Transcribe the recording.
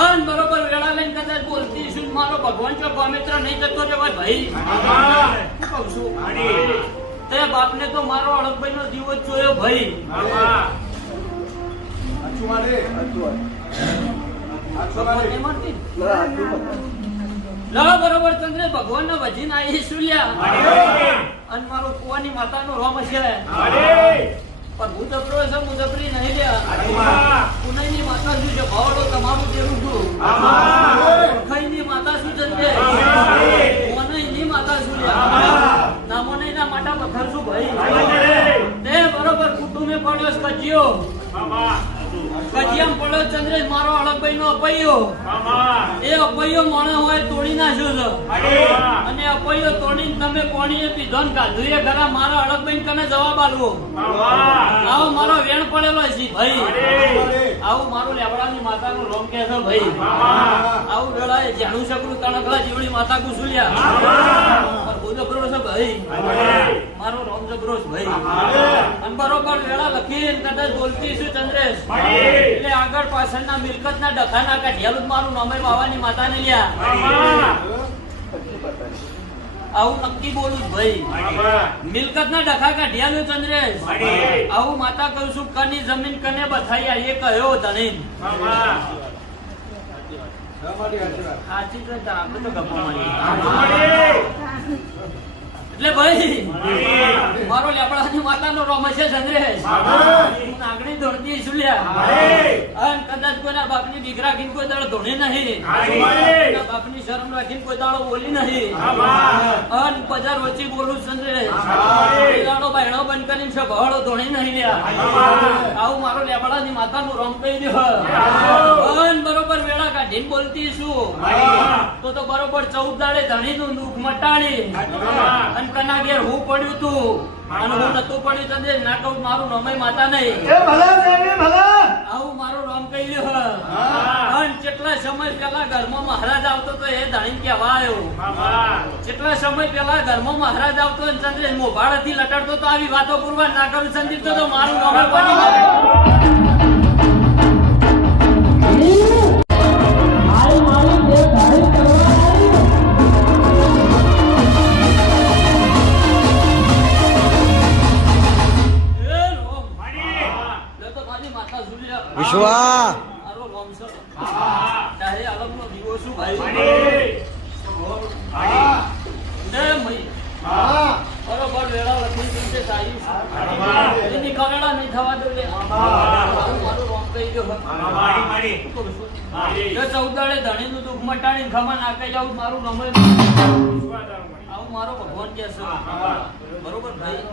અન બરોબર વેળા ભગવાન જો ગોમિત્ર નહીં જતો છે? ચંદ્ર ભગવાન ના વજીન આવી સૂર્યા. અને મારો કુવાની માતા નો રોમ છે. પણ હું દબરો છે હું દબરી નહીં રહ્યા. ખઈની માતા શું આમાં. મોનઈની માતા શું. ના મોનઈના શું ભાઈ. તે બરોબર કુટુંબે પડ્યો કજિયો. કજિયામ પડ્યો ચંદ્રેશ મારો અળગભાઈ નો અપૈયો એ અપૈયો મોણે હોય તોડી નાખ્યો છે. અને અપૈયો તોડીને તમે કોણીએ પીધો ને કાઢું. એ ઘરા મારા અડકબેન કને જવાબ આલવો? આવો મારો વેણ પડેલો છે ભાઈ. આવું મારું લેવડાની માતાનું રોમ કે છે ભાઈ. આવું વેળાએ જાણું શકું કણકલા જીવડી માતા કુસુલ્યા બહુ ભાઈ મારો રોમ જબરો ભાઈ. આવું નક્કી બોલું ભાઈ મિલકત ના ડખા કાઢિયાલું ચંદ્રેશ આવું માતા કહું છું, કની જમીન કને બથાયા, એ કહ્યો આમાં. સાચી આપણે તો ગપ્પા. મારી. એટલે ભાઈ, મારી. લેબડાની માતાનો રોમ છે. અને કદાચ કોઈના બાપની દીકરા ખીન કોઈ દાડો ધોણી નહીં બાપની શરમ રાખીને કોઈ દાડો બોલી નહીં અન બજાર વચ્ચે બોલું. એ દાડો બાયણો બંધ કરીને છે ભવાડો ધોણી નહીં લ્યા આવું મારો લેબડાની માતાનું રોમ કહી દો કાઢીને બોલતી છું. તો તો બરોબર ચૌદ દાડે ધણીનું દુઃખ મટાડી. અને કના ઘેર હું પડ્યું તું? અને હું નતું પડ્યું ચંદ્રેશ ના કહું મારું નમય માતા નહીં. આવું મારું નામ કહી લ્યો અને કેટલા સમય પેલા ઘરમાં મહારાજ આવતો તો એ ધણી કેવા આવ્યો. કેટલા સમય પેલા ઘરમાં મહારાજ આવતો અને ચંદ્રેશ મોભાળથી લટાડતો તો આવી વાતો પૂરવા ના કરું સંદીપ તો તો મારું નામ બની મય. બરોબર વેળા લખી દીધે સારી એની આવું મારી. આવું મારો ભગવાન કે છે બરોબર ભાઈ